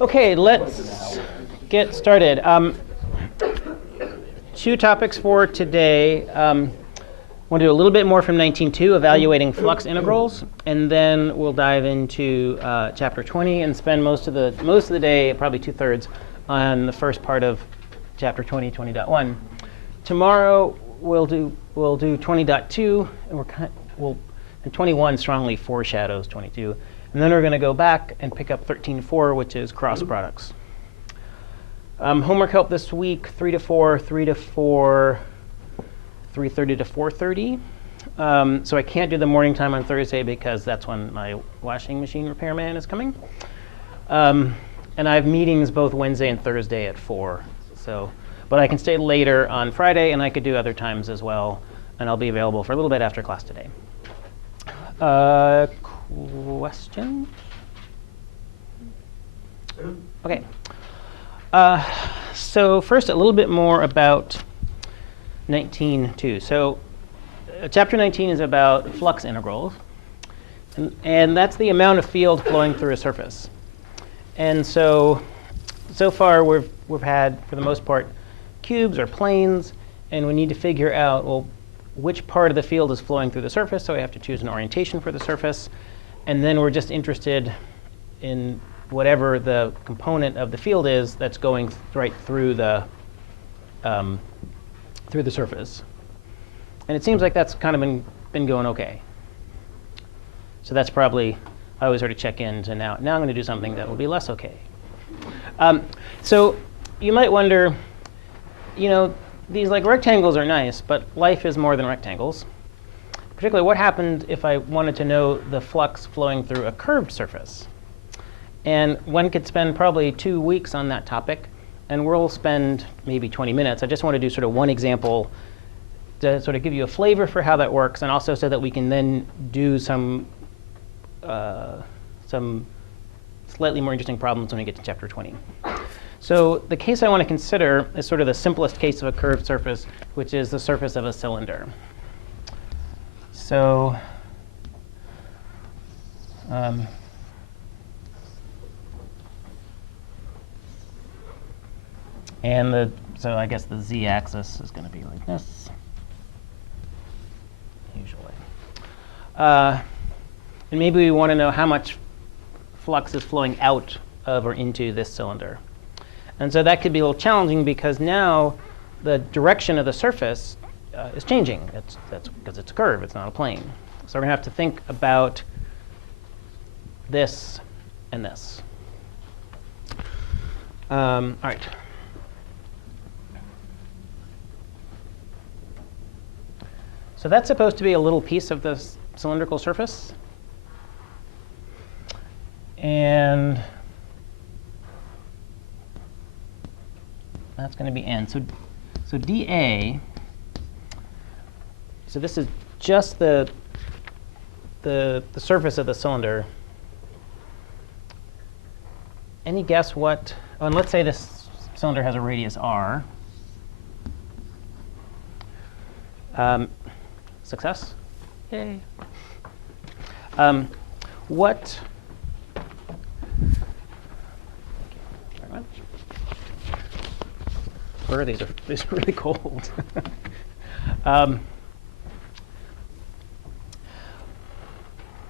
OK, let's get started. Two topics for today. We'll do a little bit more from 19.2, evaluating flux integrals, and then we'll dive into chapter 20 and spend most of the day, probably 2/3, on the first part of chapter 20, 20.1. Tomorrow we'll do 20.2, and 21 strongly foreshadows 22. And then we're going to go back and pick up 13.4, which is cross products. Homework help this week, 3 to 4, 3 to 4, 3:30 to 4:30. So I can't do the morning time on Thursday because that's when my washing machine repairman is coming. And I have meetings both Wednesday and Thursday at 4. But I can stay later on Friday, and I could do other times as well. And I'll be available for a little bit after class today. Questions? OK. So first, a little bit more about 19.2. So chapter 19 is about flux integrals. And that's the amount of field flowing through a surface. And so far, we've had, for the most part, cubes or planes. And we need to figure out, well, which part of the field is flowing through the surface. So we have to choose an orientation for the surface. And then we're just interested in whatever the component of the field is that's going right through the surface. And it seems like that's kind of been going OK. So that's probably, I always sort of check in to now I'm going to do something that will be less OK. So you might wonder, these rectangles are nice, but life is more than rectangles. Particularly, what happened if I wanted to know the flux flowing through a curved surface? And one could spend probably 2 weeks on that topic, and we'll spend maybe 20 minutes. I just want to do sort of one example to sort of give you a flavor for how that works, and also so that we can then do some slightly more interesting problems when we get to chapter 20. So the case I want to consider is sort of the simplest case of a curved surface, which is the surface of a cylinder. So so I guess the z-axis is going to be like this, usually. And maybe we want to know how much flux is flowing out of or into this cylinder. And so that could be a little challenging because now the direction of the surface is changing. That's because it's a curve. It's not a plane. So we're going to have to think about this and this. All right. So that's supposed to be a little piece of this cylindrical surface. And that's going to be n. So dA, so this is just the surface of the cylinder. Any guess what? Oh, and let's say this cylinder has a radius r. Success? Yay. What? Thank you very much. These are really cold.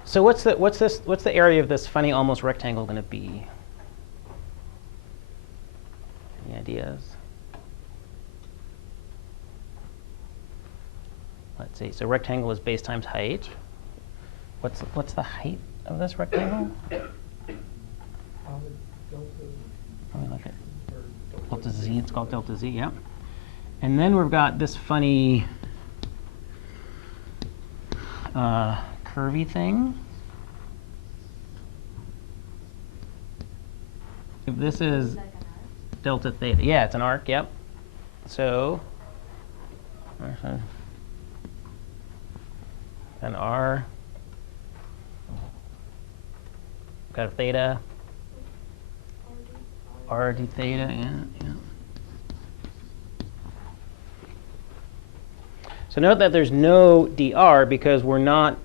So what's the area of this funny almost rectangle going to be? Any ideas? Let's see. So rectangle is base times height. What's the height of this rectangle? Let me look at delta z. It's called delta z. Yeah. And then we've got this funny curvy thing. If this is delta theta, yeah, it's an arc. Yep. So an r, got a theta, r d theta, yeah. So note that there's no dr because we're not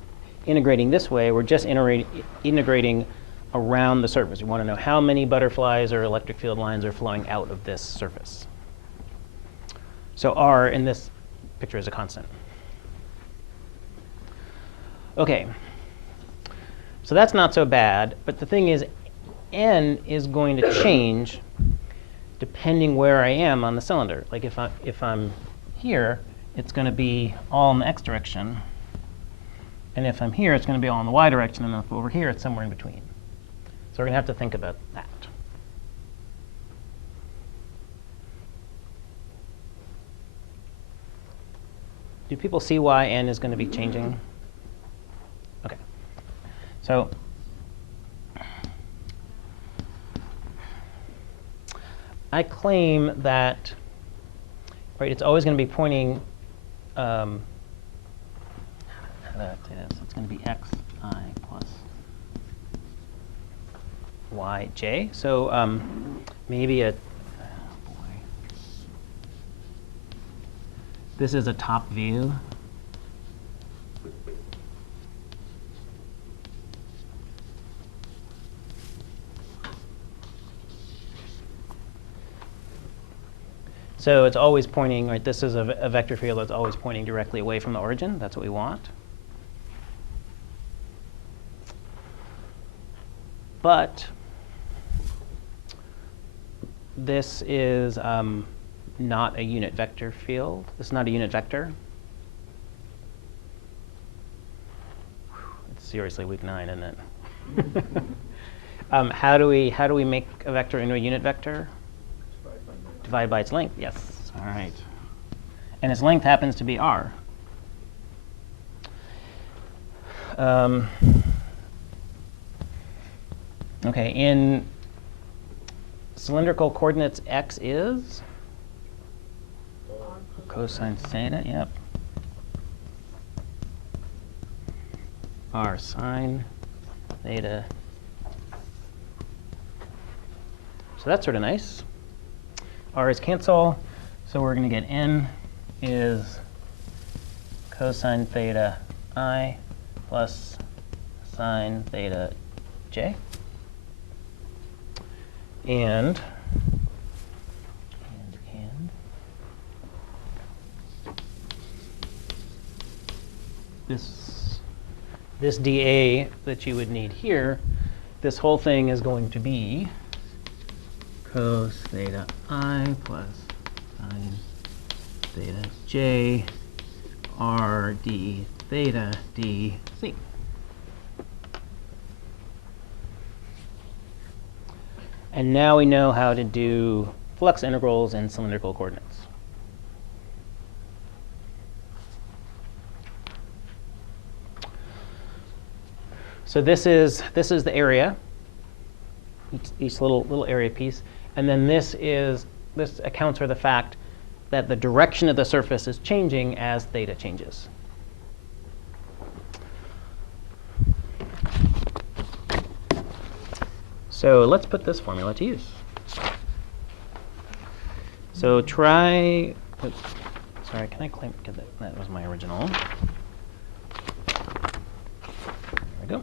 integrating this way. We're just integrating around the surface. You want to know how many butterflies or electric field lines are flowing out of this surface. So r in this picture is a constant. OK. So that's not so bad. But the thing is, n is going to change depending where I am on the cylinder. Like if I'm here, it's going to be all in the x direction. And if I'm here, it's going to be all in the y direction. And if over here, it's somewhere in between. So we're going to have to think about that. Do people see why n is going to be changing? OK. So I claim that it's always going to be pointing. How do I say this? It's going to be xi plus yj. So maybe this is a top view. So it's always pointing, right? This is a vector field that's always pointing directly away from the origin. That's what we want. But this is not a unit vector field. This is not a unit vector. It's seriously week 9, isn't it? How do we make a vector into a unit vector? Divided by its length. Yes. All right. And its length happens to be r. OK. In cylindrical coordinates, x is cosine theta. Yep. R sine theta. So that's sort of nice. R's cancel, so we're going to get n is cosine theta I plus sine theta j. And this dA that you would need here, this whole thing is going to be cos theta I plus sine theta j r d theta dc. And now we know how to do flux integrals in cylindrical coordinates. So this is the area, each little area piece. And then this accounts for the fact that the direction of the surface is changing as theta changes. So let's put this formula to use. So try, sorry, can I claim, because that was my original. There we go.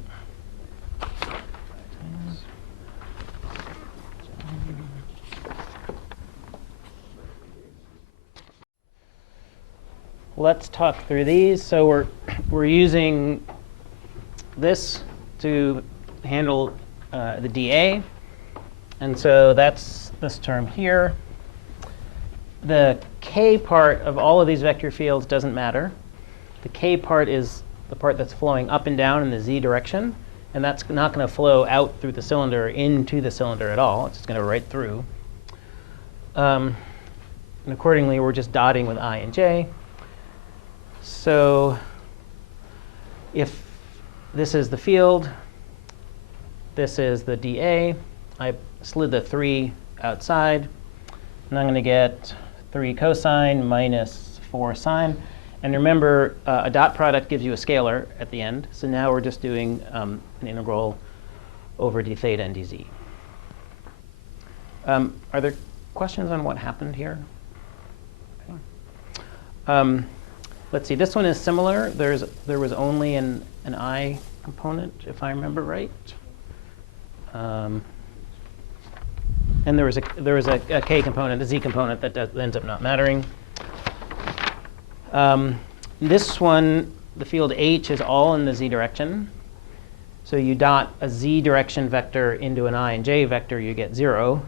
Let's talk through these. So we're using this to handle the dA. And so that's this term here. The k part of all of these vector fields doesn't matter. The k part is the part that's flowing up and down in the z direction. And that's not going to flow out through the cylinder into the cylinder at all. It's just going to right through. And accordingly, we're just dotting with I and j. So if this is the field, this is the dA, I slid the 3 outside, and I'm going to get 3 cosine minus 4 sine. And remember, a dot product gives you a scalar at the end. So now we're just doing an integral over d theta and dz. Are there questions on what happened here? Okay. Let's see. This one is similar. There was only an I component, if I remember right. And there was a k component, a z component that ends up not mattering. This one, the field H is all in the z direction. So you dot a z direction vector into an I and j vector, you get 0.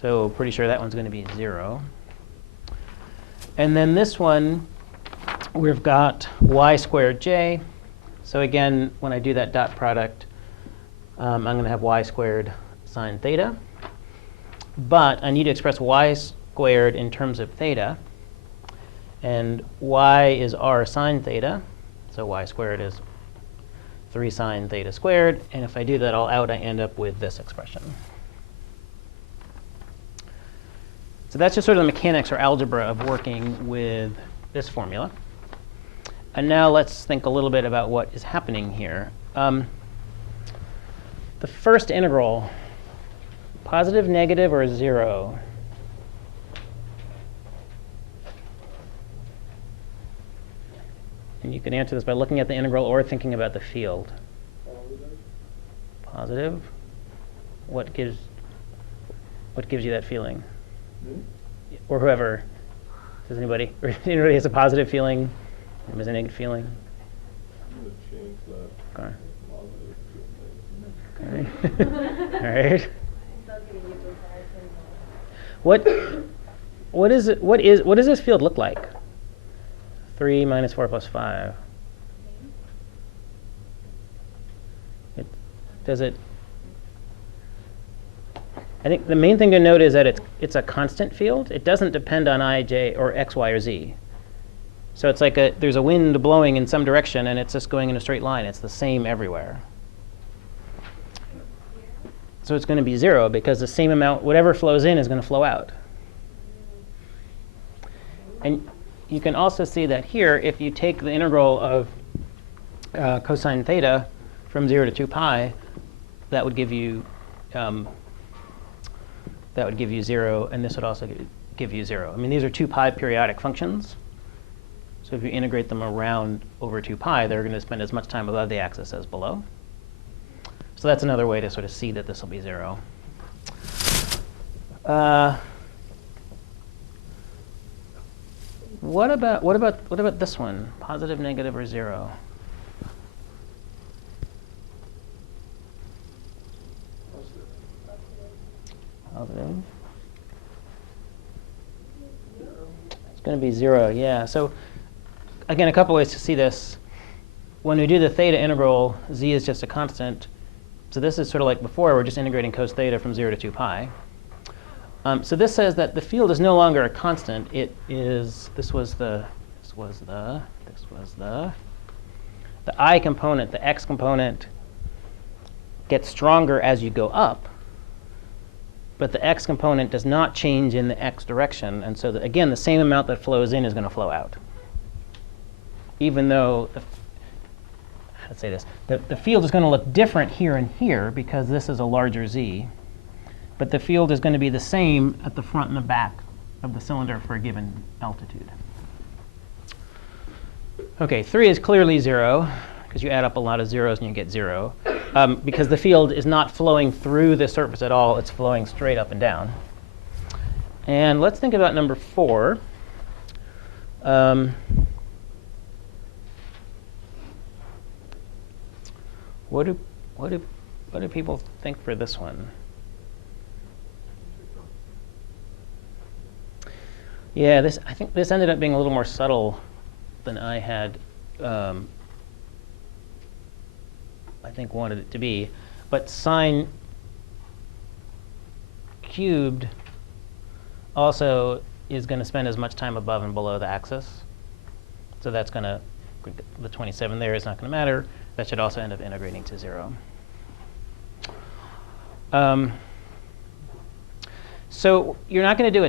So pretty sure that one's going to be 0. And then this one, we've got y squared j. So again, when I do that dot product, I'm going to have y squared sine theta. But I need to express y squared in terms of theta. And y is r sine theta. So y squared is 3 sine theta squared. And if I do that all out, I end up with this expression. So that's just sort of the mechanics or algebra of working with this formula. And now let's think a little bit about what is happening here. The first integral, positive, negative, or 0? And you can answer this by looking at the integral or thinking about the field. Positive. What gives you that feeling? Or whoever. Does anybody has a positive feeling? Or has a negative feeling? I'm going to change that. Okay. All right. What does this field look like? 3 minus 4 plus 5. I think the main thing to note is that it's a constant field. It doesn't depend on I, j, or x, y, or z. So it's like there's a wind blowing in some direction, and it's just going in a straight line. It's the same everywhere. So it's going to be 0 because the same amount, whatever flows in is going to flow out. And you can also see that here, if you take the integral of cosine theta from 0 to 2 pi, that would give you 0, and this would also give you 0. I mean, these are 2 pi periodic functions. So if you integrate them around over 2 pi, they're going to spend as much time above the axis as below. So that's another way to sort of see that this will be 0. What about this one? Positive, negative, or 0? Positive. It's going to be 0, yeah. So again, a couple ways to see this. When we do the theta integral, z is just a constant. So this is sort of like before, we're just integrating cos theta from 0 to 2 pi. So this says that the field is no longer a constant. It is, this was the I component, the x component gets stronger as you go up. But the x component does not change in the x direction. And so, again, the same amount that flows in is going to flow out. Even though, how to say this, the field is going to look different here and here because this is a larger z. But the field is going to be the same at the front and the back of the cylinder for a given altitude. OK, 3 is clearly 0, because you add up a lot of zeros and you get 0. Because the field is not flowing through the surface at all. It's flowing straight up and down. And let's think about number 4. What do people think for this one? Yeah, I think this ended up being a little more subtle than I had I think wanted it to be. But sine cubed also is going to spend as much time above and below the axis. So that's going to, the 27 there is not going to matter. That should also end up integrating to 0. So you're not going to do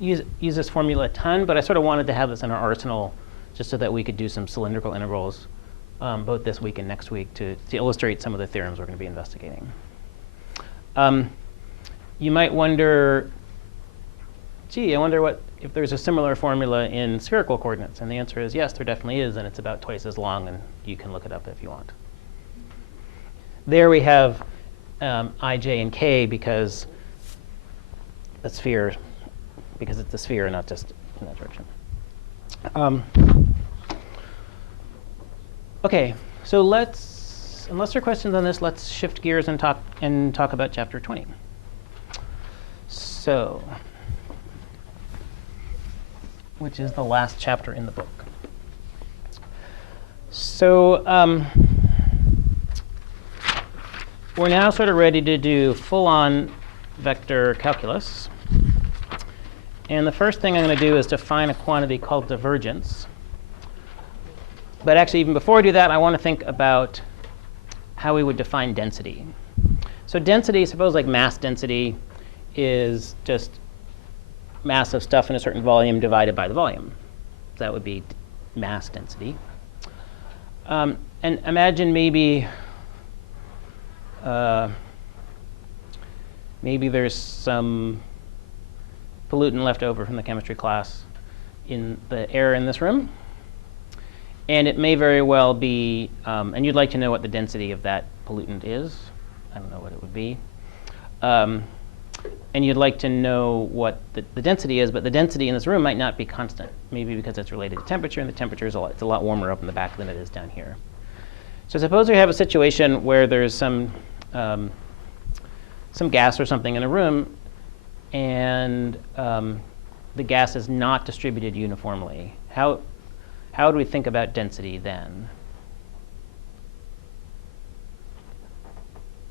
use this formula a ton, but I sort of wanted to have this in our arsenal just so that we could do some cylindrical integrals both this week and next week to illustrate some of the theorems we're going to be investigating. You might wonder, gee, I wonder if there's a similar formula in spherical coordinates. And the answer is yes, there definitely is, and it's about twice as long, and you can look it up if you want. There we have I, j, and k because the sphere, because it's the sphere and not just in that direction. OK, so let's, unless there are questions on this, let's shift gears and talk about chapter 20. So, which is the last chapter in the book. So we're now sort of ready to do full-on vector calculus. And the first thing I'm going to do is define a quantity called divergence. But actually, even before I do that, I want to think about how we would define density. So density, suppose like mass density is just mass of stuff in a certain volume divided by the volume. That would be mass density. And imagine maybe maybe there's some pollutant left over from the chemistry class in the air in this room. And it may very well be, and you'd like to know what the density of that pollutant is. I don't know what it would be. And you'd like to know what the density is, but the density in this room might not be constant, maybe because it's related to temperature, and the temperature is it's a lot warmer up in the back than it is down here. So suppose we have a situation where there's some gas or something in a room, and the gas is not distributed uniformly. How do we think about density then?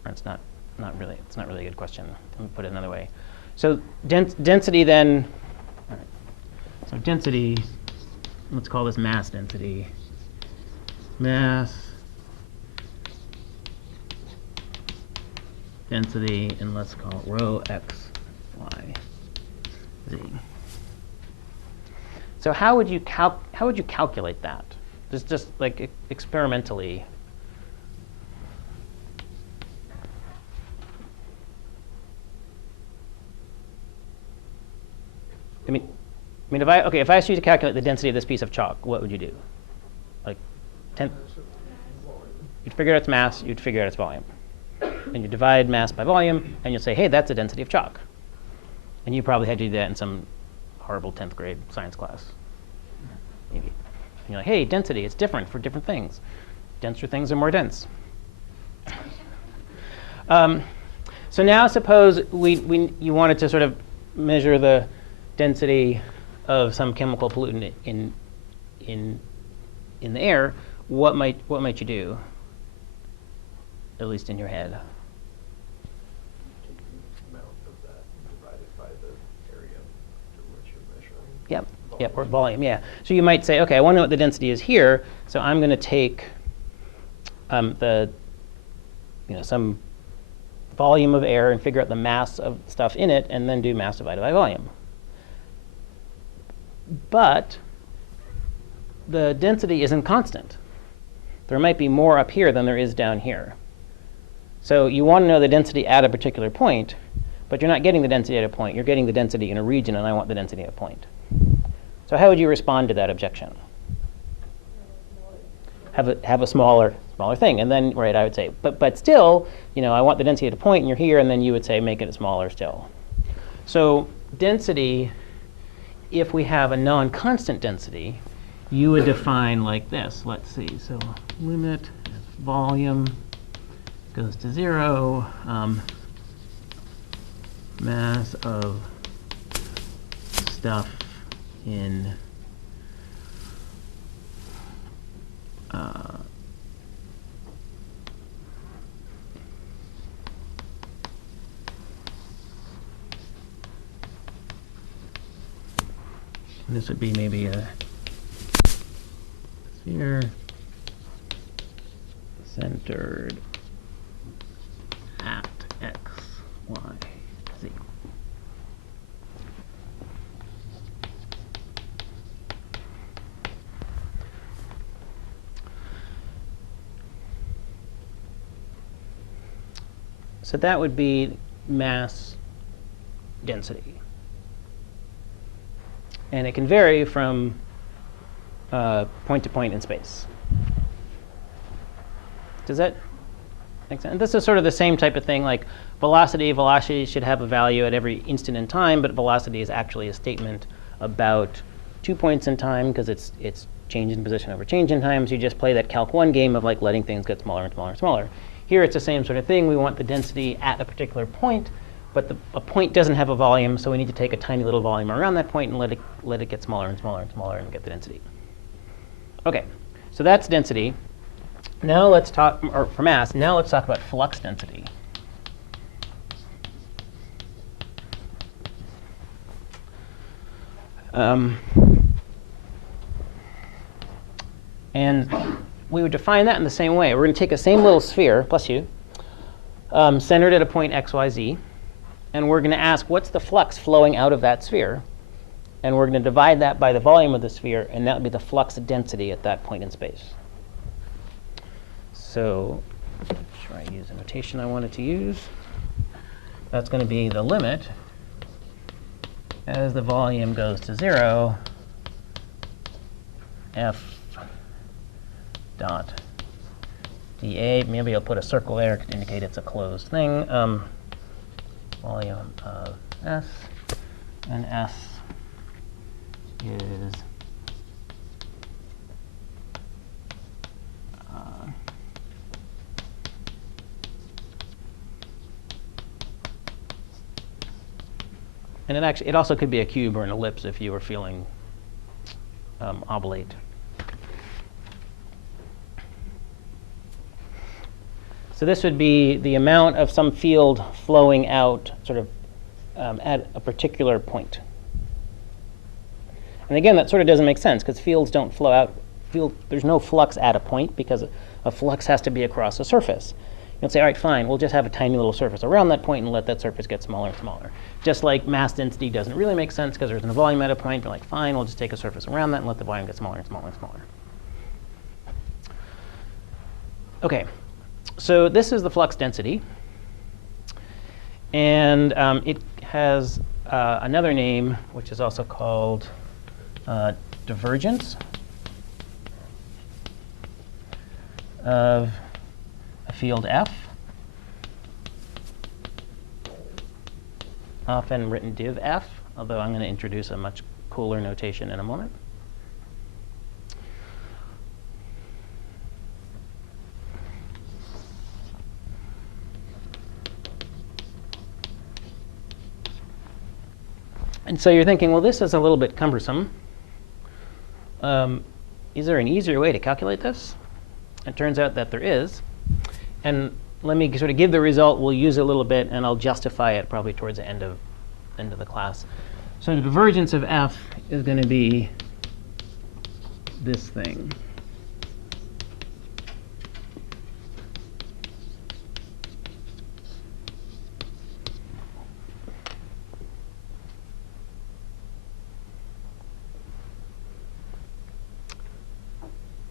It's not really a good question. Let me put it another way. So density then, all right. So density, let's call this mass density. Mass density, and let's call it rho x, y, z. So how would you calculate that? Just like experimentally. I mean, if I asked you to calculate the density of this piece of chalk, what would you do? Like, you'd figure out its mass, you'd figure out its volume, and you divide mass by volume, and you'll say, hey, that's the density of chalk. And you probably had to do that in some horrible 10th grade science class, maybe. And you're like, hey, density, it's different for different things. Denser things are more dense. So now suppose you wanted to sort of measure the density of some chemical pollutant in the air. What might you do? At least in your head. Take the amount of that divided by the area to which you're measuring. Yep. Yep. Or volume. Yeah. So you might say, okay, I want to know what the density is here. So I'm going to take some volume of air and figure out the mass of stuff in it, and then do mass divided by volume. But the density isn't constant. There might be more up here than there is down here. So you want to know the density at a particular point, but you're not getting the density at a point. You're getting the density in a region, and I want the density at a point. So how would you respond to that objection? Have a smaller thing, and then I would say, but still, I want the density at a point, and you're here, and then you would say make it smaller still. So density, if we have a non-constant density, you would define like this. Let's see. So limit volume goes to 0. Mass of stuff in this would be maybe a sphere centered at x, y, z. So that would be mass density. And it can vary from point to point in space. Does that Makes sense. And this is sort of the same type of thing, like velocity. Velocity should have a value at every instant in time, but velocity is actually a statement about 2 points in time because it's change in position over change in time. So you just play that Calc 1 game of like letting things get smaller and smaller and smaller. Here it's the same sort of thing. We want the density at a particular point, but a point doesn't have a volume, so we need to take a tiny little volume around that point and let it get smaller and smaller and smaller and get the density. OK, so that's density. Now let's talk, or for mass, now let's talk about flux density. And we would define that in the same way. We're going to take the same little sphere, bless you, centered at a point x, y, z. And we're going to ask, what's the flux flowing out of that sphere? And we're going to divide that by the volume of the sphere, and that would be the flux density at that point in space. So try to use a notation I wanted to use. That's going to be the limit as the volume goes to 0, f dot dA. Maybe I'll put a circle there to indicate it's a closed thing. Volume of S, and S is and it also could be a cube or an ellipse if you were feeling oblate. So this would be the amount of some field flowing out sort of at a particular point. And again, that sort of doesn't make sense because fields don't flow out. There's no flux at a point because a flux has to be across a surface. You'll say, all right, fine, we'll just have a tiny little surface around that point and let that surface get smaller and smaller. Just like mass density doesn't really make sense because there's no volume at a point. We're like, fine, we'll just take a surface around that and let the volume get smaller and smaller and smaller. OK, so this is the flux density. And it has another name, which is also called divergence of a field F, often written div F, although I'm going to introduce a much cooler notation in a moment. And so you're thinking, well, this is a little bit cumbersome. Is there an easier way to calculate this? It turns out that there is. And let me sort of give the result. We'll use it a little bit, and I'll justify it probably towards the end of the class. So the divergence of F is going to be this thing.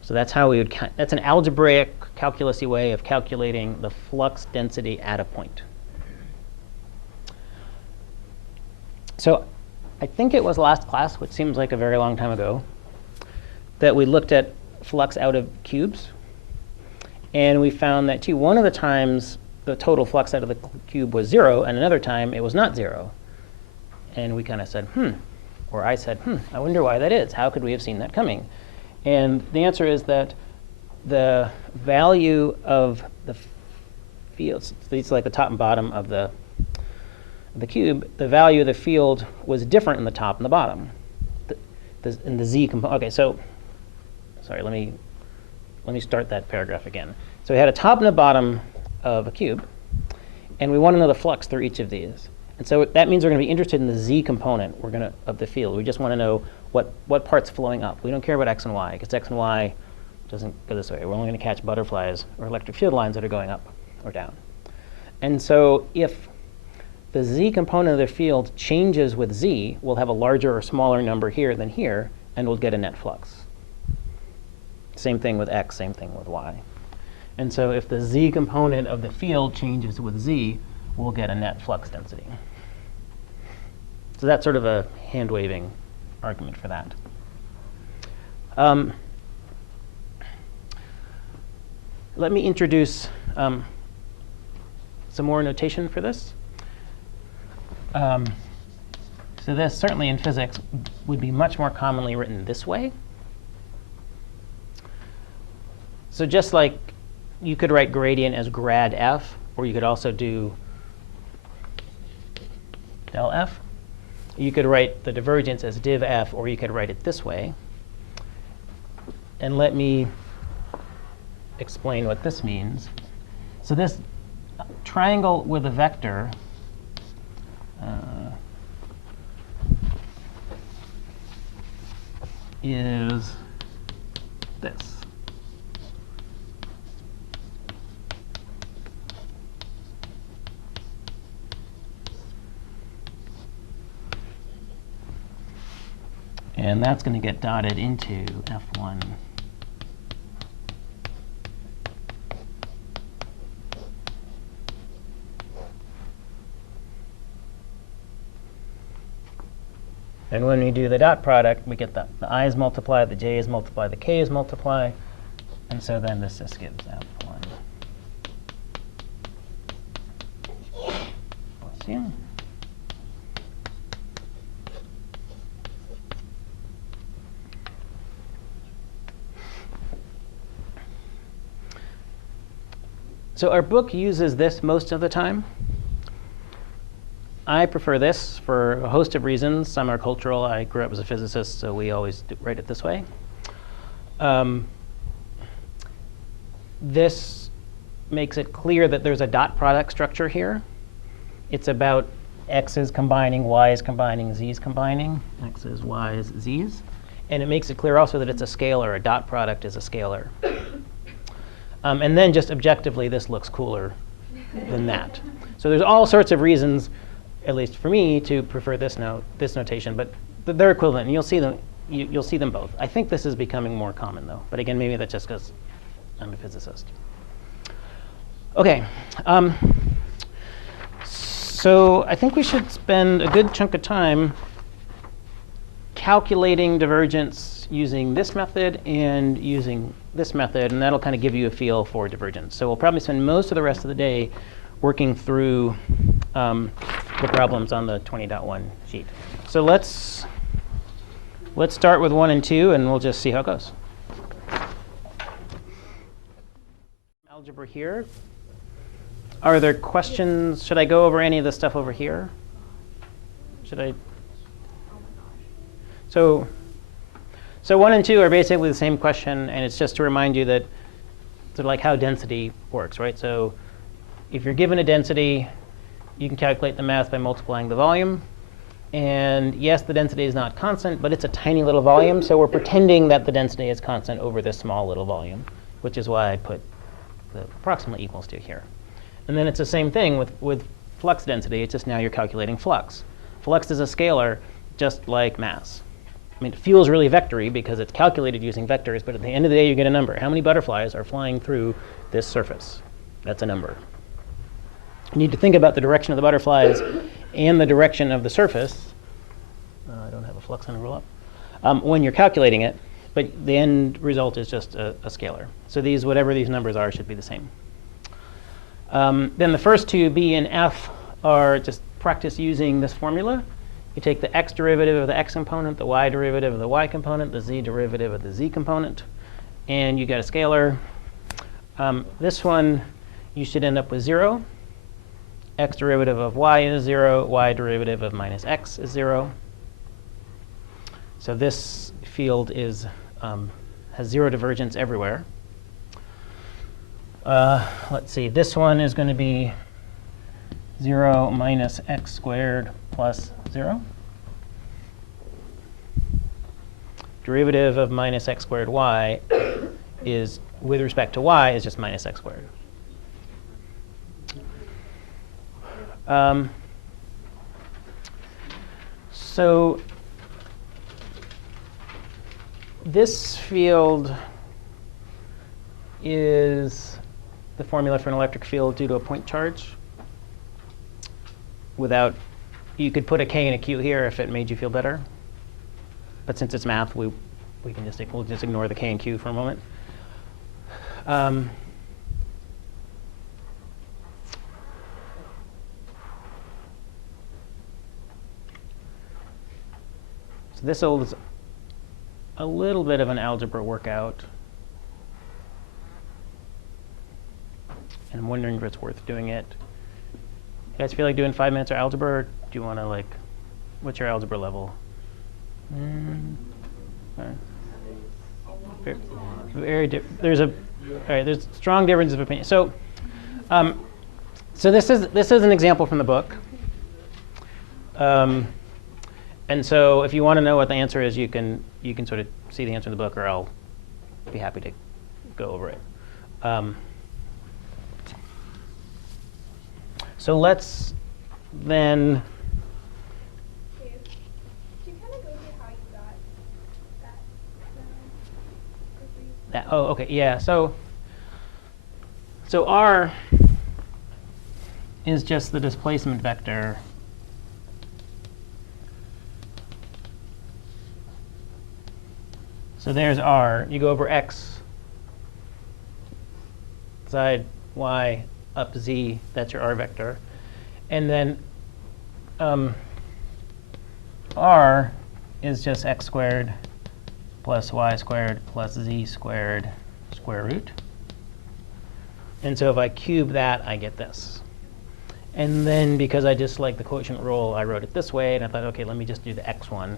So that's how we would. That's an algebraic, calculus-y way of calculating the flux density at a point. So I think it was last class, which seems like a very long time ago, that we looked at flux out of cubes. And we found that, too, one of the times the total flux out of the cube was 0, and another time it was not 0. And we kind of said, or I said, I wonder why that is. How could we have seen that coming? And the answer is that the value of the fields, these are like the top and bottom of the cube, the value of the field was different in the top and the bottom, in the z component. OK, so sorry, let me start that paragraph again. So we had a top and a bottom of a cube, and we want to know the flux through each of these. And so that means we're going to be interested in the z component of the field. We just want to know what part's flowing up. We don't care about x and y, because x and y doesn't go this way. We're only going to catch butterflies or electric field lines that are going up or down. And so if the z component of the field changes with z, we'll have a larger or smaller number here than here, and we'll get a net flux. Same thing with x, same thing with y. And so if the z component of the field changes with z, we'll get a net flux density. So that's sort of a hand-waving argument for that. Let me introduce some more notation for this. So this, certainly in physics, would be much more commonly written this way. So just like you could write gradient as grad f, or you could also do del f. You could write the divergence as div f, or you could write it this way. And let me explain what this means. So this triangle with a vector is this. And that's going to get dotted into F1. And when we do the dot product, we get the i's multiply, the j's multiply, the k's multiply. And so then this just gives F1. Plus U. So our book uses this most of the time. I prefer this for a host of reasons. Some are cultural. I grew up as a physicist, so we always write it this way. This makes it clear that there's a dot product structure here. It's about x's combining, y's combining, z's combining, x's, y's, z's. And it makes it clear also that it's a scalar. A dot product is a scalar. And then just objectively, this looks cooler than that. So there's all sorts of reasons, at least for me, to prefer this notation, but they're equivalent, and you'll see them. You'll see them both. I think this is becoming more common, though. But again, maybe that's just because I'm a physicist. OK. So I think we should spend a good chunk of time calculating divergence using this method and using this method, and that'll kind of give you a feel for divergence. So we'll probably spend most of the rest of the day working through the problems on the 20.1 sheet. So let's start with 1 and 2, and we'll just see how it goes. Algebra here. Are there questions? Should I go over any of the stuff over here? Should I? So 1 and 2 are basically the same question, and it's just to remind you that sort of like how density works, right? So if you're given a density, you can calculate the mass by multiplying the volume. And yes, the density is not constant, but it's a tiny little volume. So we're pretending that the density is constant over this small little volume, which is why I put the approximately equals to here. And then it's the same thing with flux density. It's just now you're calculating flux. Flux is a scalar, just like mass. I mean, it feels really vectory because it's calculated using vectors, but at the end of the day, you get a number. How many butterflies are flying through this surface? That's a number. You need to think about the direction of the butterflies and the direction of the surface. I don't have a flux integral up. When you're calculating it, but the end result is just a scalar. So these, whatever these numbers are, should be the same. Then the first two, b and f, are just practice using this formula. You take the x derivative of the x component, the y derivative of the y component, the z derivative of the z component, and you get a scalar. This one, you should end up with 0. X derivative of y is 0. Y derivative of minus x is 0. So this field is, has 0 divergence everywhere. Let's see. This one is going to be 0 minus x squared plus 0. Derivative of minus x squared y is, with respect to y, is just minus x squared. So this field is the formula for an electric field due to a point charge. Without, you could put a k and a q here if it made you feel better. But since it's math, we'll just ignore the k and q for a moment. So this is a little bit of an algebra workout. And I'm wondering if it's worth doing it. You guys feel like doing 5 minutes of algebra, or do you want to, like, what's your algebra level? There's strong differences of opinion. So this is an example from the book. And so if you want to know what the answer is, you can sort of see the answer in the book, or I'll be happy to go over it. So let's then. Dave, could you kind of go through how you got that? Oh, okay, yeah. So R is just the displacement vector so there's R. You go over X, side Y, up Z. That's your R vector. And then R is just X squared plus Y squared plus Z squared square root. And so if I cube that, I get this. And then because I just like the quotient rule, I wrote it this way. And I thought, OK, let me just do the X one.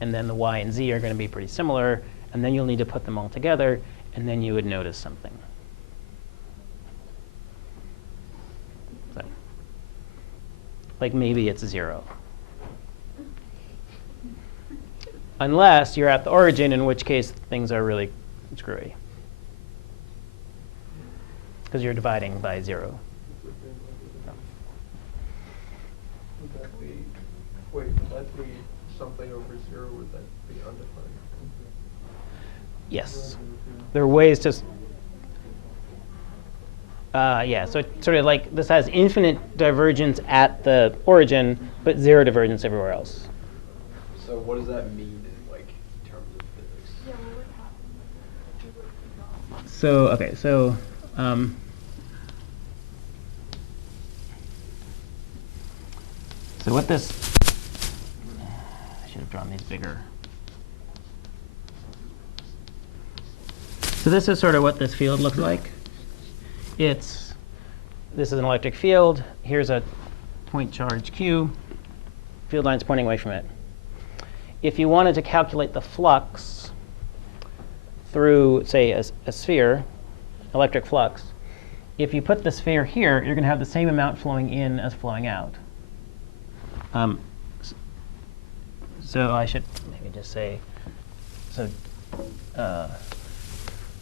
And then the Y and Z are going to be pretty similar. And then you'll need to put them all together. And then you would notice something. So, like maybe it's 0. Unless you're at the origin, in which case things are really screwy. Because you're dividing by 0. Would that be, would that be something over 0? Would that be undefined? Yes. There are ways to. Yeah, so it's sort of like this has infinite divergence at the origin, but 0 divergence everywhere else. So what does that mean in like terms of physics? Yeah, what would happen? So okay, so what this, I should have drawn these bigger. So this is sort of what this field looks like. This is an electric field. Here's a point charge Q. Field line's pointing away from it. If you wanted to calculate the flux through, say, a sphere, electric flux, if you put the sphere here, you're going to have the same amount flowing in as flowing out. So I should maybe just say, so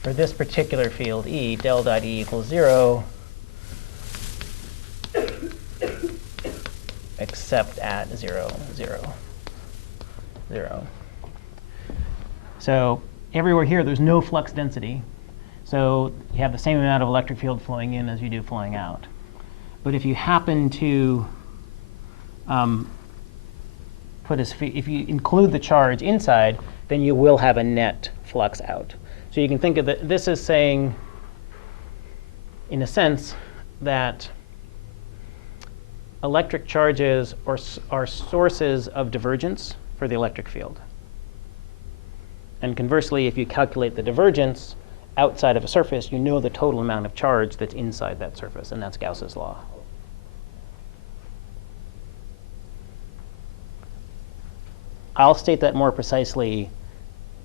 for this particular field E, del dot E equals 0, except at 0, 0, 0. So everywhere here, there's no flux density. So you have the same amount of electric field flowing in as you do flowing out. But if you happen to if you include the charge inside, then you will have a net flux out. So you can think of this as saying, in a sense, that electric charges are sources of divergence for the electric field. And conversely, if you calculate the divergence outside of a surface, you know the total amount of charge that's inside that surface, and that's Gauss's law. I'll state that more precisely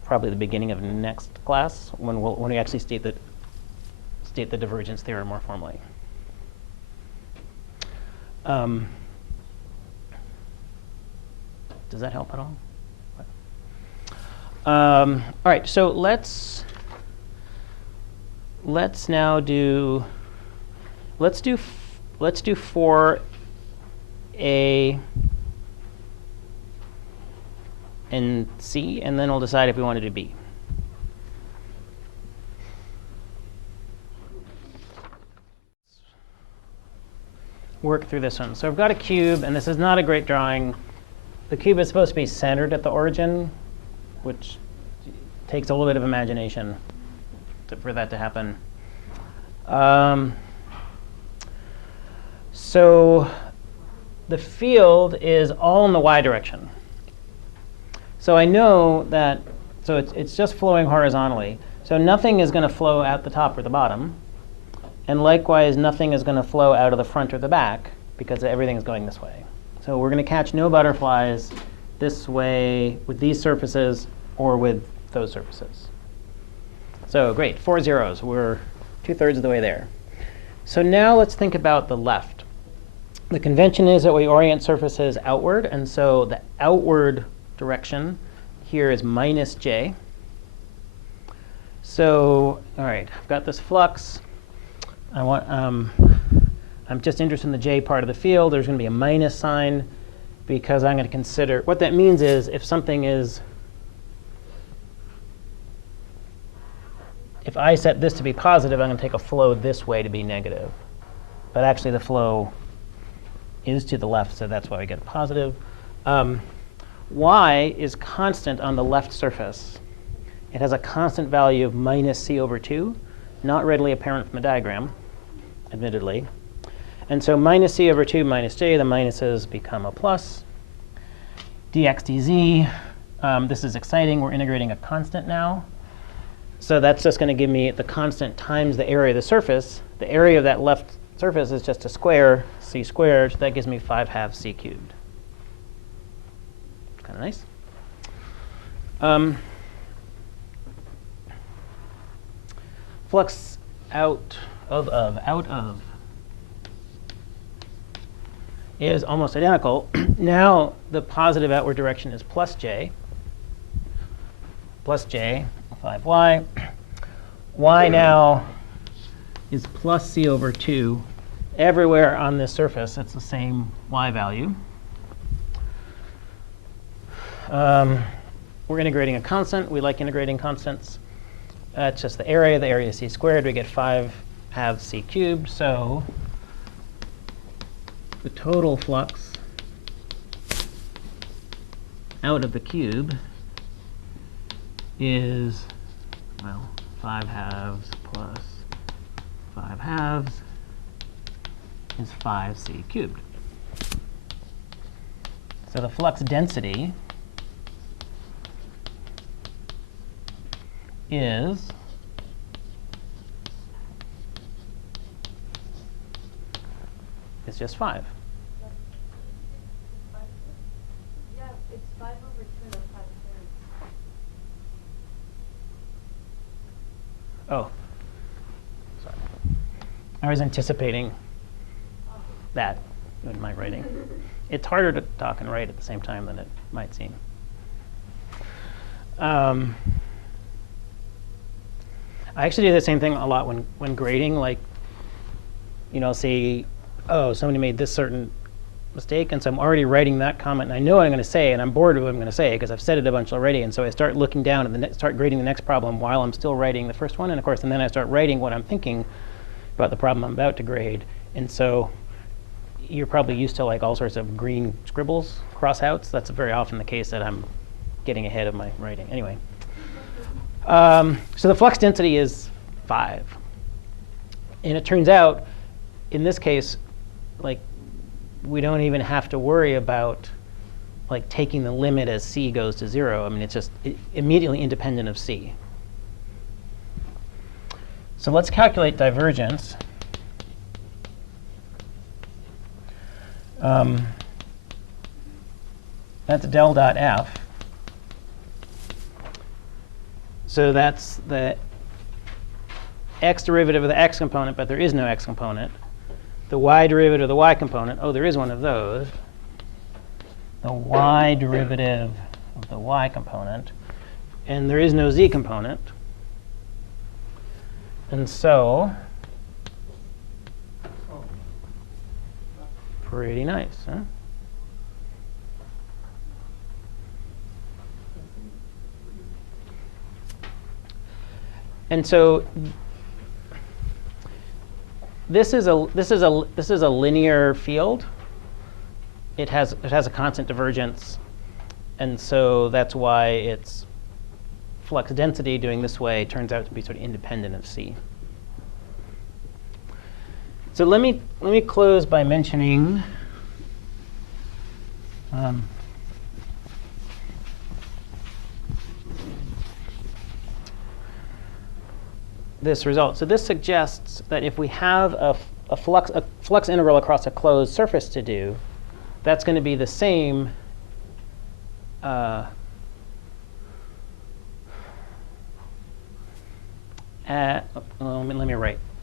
probably the beginning of next class, when we actually state the divergence theorem more formally. Does that help at all? All right, so let's now do 4A and C, and then we'll decide if we want to do B. Work through this one. So I've got a cube, and this is not a great drawing. The cube is supposed to be centered at the origin, which takes a little bit of imagination for that to happen. So the field is all in the y direction. So I know that, so it's just flowing horizontally. So nothing is going to flow out the top or the bottom. And likewise, nothing is going to flow out of the front or the back because everything is going this way. So we're going to catch no butterflies this way with these surfaces or with those surfaces. So great, 4 zeros. We're 2/3 of the way there. So now let's think about the left. The convention is that we orient surfaces outward. And so the outward direction here is minus j. So all right, I've got this flux. I'm just interested in the j part of the field. There's going to be a minus sign because I'm going to consider, what that means is if something is, if I set this to be positive, I'm going to take a flow this way to be negative. But actually the flow is to the left, so that's why we get a positive. Y is constant on the left surface. It has a constant value of minus c/2, not readily apparent from the diagram, admittedly. And so minus c/2 minus j, the minuses become a plus. dx dz, this is exciting. We're integrating a constant now. So that's just going to give me the constant times the area of the surface. The area of that left surface is just a square, c squared. That gives me 5/2 c cubed. Kind of nice. Flux out of is almost identical. Now the positive outward direction is plus j, 5y. Y now is plus c/2. Everywhere on this surface, it's the same y value. We're integrating a constant. We like integrating constants. It's just the area. The area is c squared. We get 5/2 c cubed. So the total flux out of the cube is, well, 5/2 plus 5/2 is 5c cubed. So the flux density is just 5. Yeah, it's 5/2 of 5/3. Oh, sorry. I was anticipating that in my writing. It's harder to talk and write at the same time than it might seem. I actually do the same thing a lot when grading. Like, say, oh, somebody made this certain mistake, and so I'm already writing that comment, and I know what I'm going to say, and I'm bored of what I'm going to say because I've said it a bunch already, and so I start looking down and start grading the next problem while I'm still writing the first one, and of course, and then I start writing what I'm thinking about the problem I'm about to grade. And so you're probably used to like all sorts of green scribbles, crossouts. That's very often the case that I'm getting ahead of my writing. Anyway. So the flux density is 5. And it turns out, in this case, like, we don't even have to worry about like taking the limit as c goes to 0. I mean, it's just immediately independent of c. So let's calculate divergence. That's del dot f. So that's the x derivative of the x component, but there is no x component. The y derivative of the y component, oh, there is one of those. The y derivative of the y component. And there is no z component. And so, pretty nice, huh? And so this is a linear field. It has a constant divergence, and so that's why its flux density doing this way turns out to be sort of independent of c. So let me close by mentioning this result. So this suggests that if we have a flux integral across a closed surface to do, that's going to be the same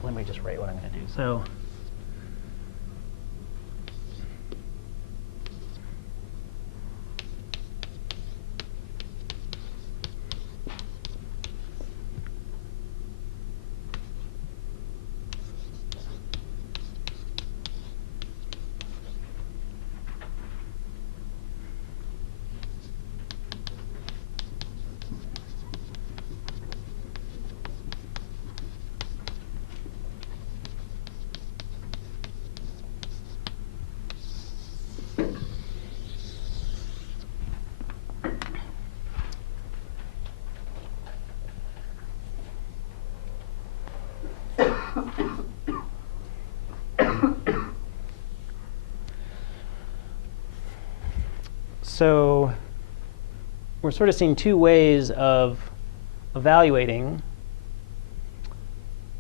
let me just write what I'm going to do. So So we're sort of seeing two ways of evaluating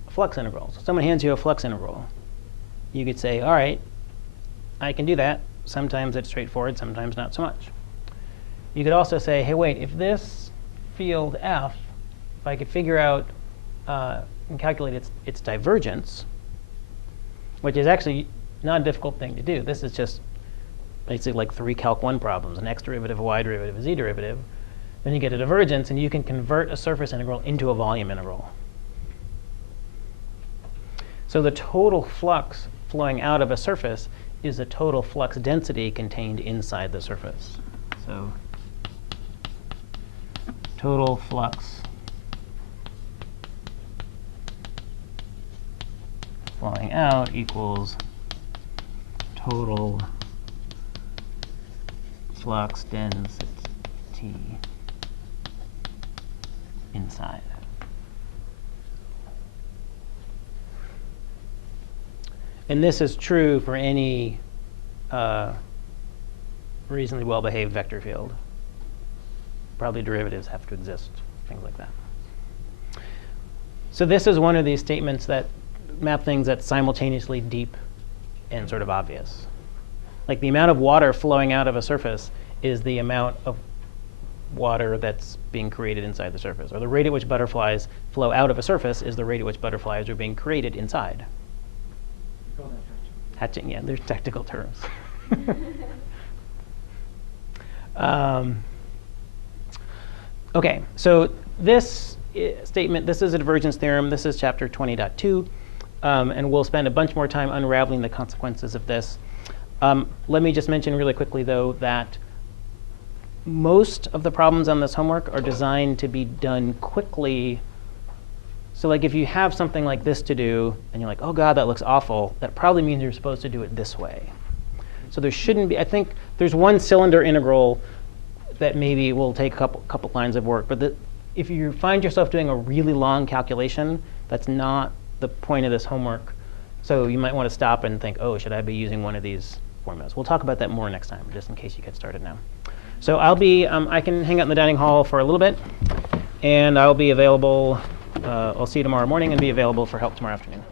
flux integrals. Someone hands you a flux integral. You could say, all right, I can do that. Sometimes it's straightforward, sometimes not so much. You could also say, hey, wait, if this field F, if I could figure out and calculate its divergence, which is actually not a difficult thing to do. This is just basically like 3 Calc 1 problems, an x derivative, a y derivative, a z derivative. Then you get a divergence, and you can convert a surface integral into a volume integral. So the total flux flowing out of a surface is the total flux density contained inside the surface. So total flux flowing out equals total flux density inside. And this is true for any reasonably well-behaved vector field. Probably derivatives have to exist, things like that. So this is one of these statements that map things that's simultaneously deep and sort of obvious. Like the amount of water flowing out of a surface is the amount of water that's being created inside the surface. Or the rate at which butterflies flow out of a surface is the rate at which butterflies are being created inside. Hatching, yeah, there's technical terms. OK, so this statement, this is a divergence theorem. This is chapter 20.2. And we'll spend a bunch more time unraveling the consequences of this. Let me just mention really quickly, though, that most of the problems on this homework are designed to be done quickly. So like if you have something like this to do, and you're like, oh, God, that looks awful, that probably means you're supposed to do it this way. So there shouldn't be, I think there's one cylinder integral that maybe will take a couple lines of work. But if you find yourself doing a really long calculation, that's not the point of this homework. So you might want to stop and think, oh, should I be using one of these formulas? We'll talk about that more next time, just in case you get started now. So I'll be, I can hang out in the dining hall for a little bit, and I'll be available, I'll see you tomorrow morning and be available for help tomorrow afternoon.